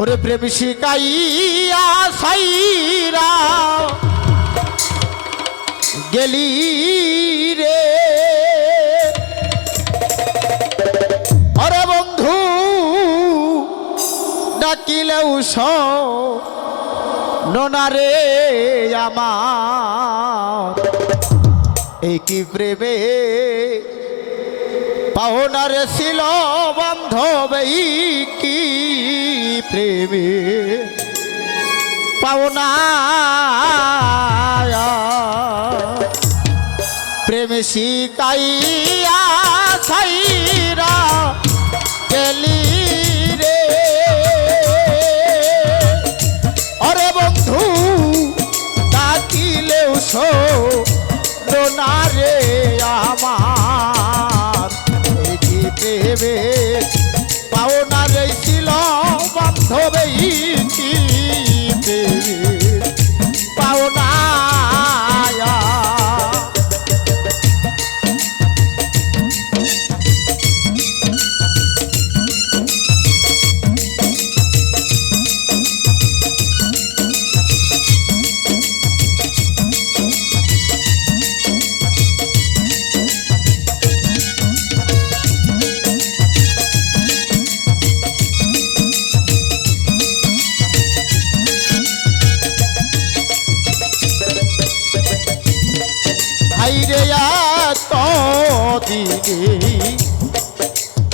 ওরে প্রেম শিকাইয়া সাইরা গেলি রে, ওরে বন্ধু ডাকিলেও শোনারে আমার, এই কি প্রেমে পাওনারে ছিল বান্ধব, এই কি প্রেমে পাওনা, প্রেম শিকাইয়া ছাইরা গেলি রে, ওরে বন্ধু ডাকিলেও শোনারে আমার, এই কি প্রেমে পাওনারে ছিল বান্ধব, এই কি প্রেমে পাওনা।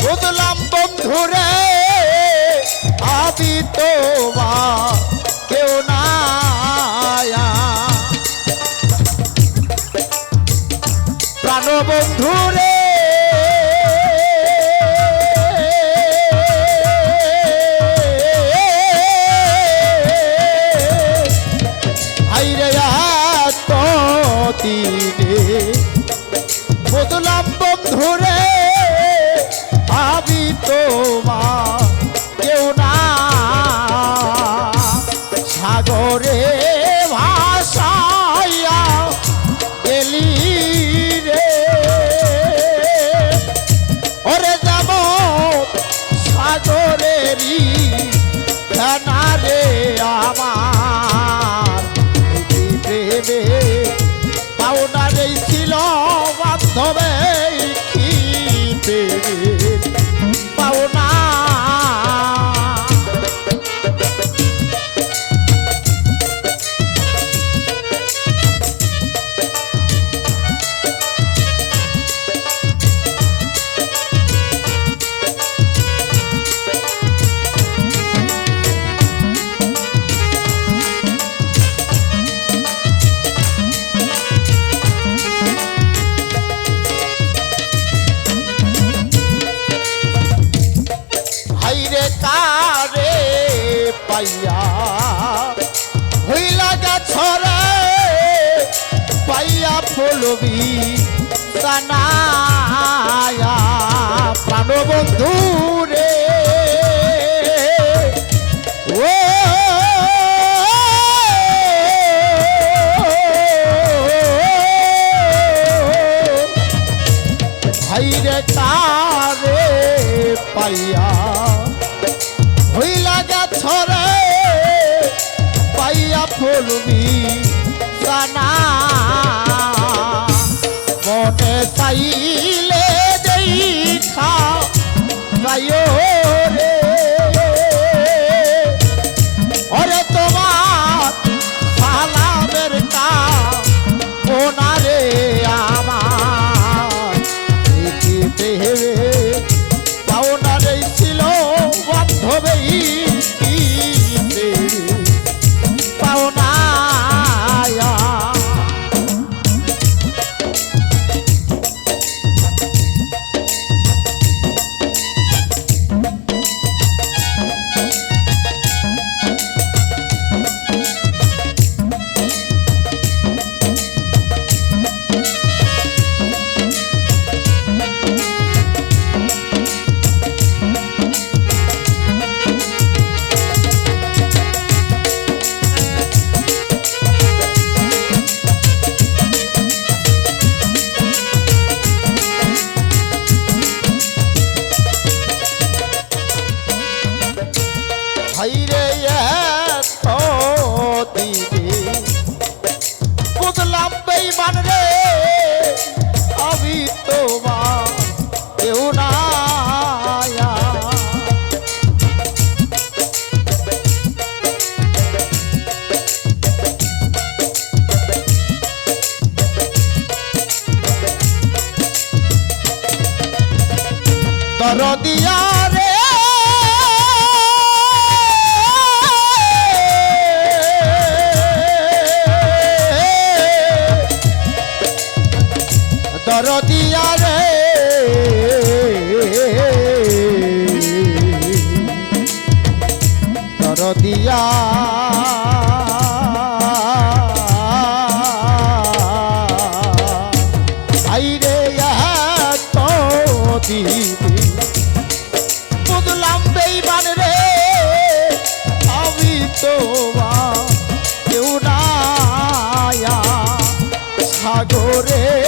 বুঝলাম বন্ধুরে আমি তোমার কেউ না, প্রাণ বন্ধুরে হাইরে দিনে বুঝলাম বন্ধুরে আমি তোমার কেউ না, সাগরে ভাসাইয়া গেলি রে, ওরে যাব সাগরেরই রে আমার, প্রেমে পাওনারে ছিল বান্ধবে, কি প্রেমে পাওনা। হাইরে কারে পাইয়া হইলা গাছরে পাইয়া ফুলবি সানায়া, প্রাণ বন্ধু রে ও হাইরে কারে পাইয়া হইলা গাছরে পাইয়া ফুলবি সানা, মনে চাইলে দেখা যাইও রে, ওরে তোমার সালামের কামনারে আমার, কি প্রেমে পাওনারে ছিল বান্ধবে, কি প্রেমে পাওনা। বেঈমান রে আমি তোমার কেউ না দরদিয়া রে দরদিয়া রে দরদিয়া আইরে তো দিদি বুঝলাম বেঈমান রে আমি তোমার কেউ না সাগরে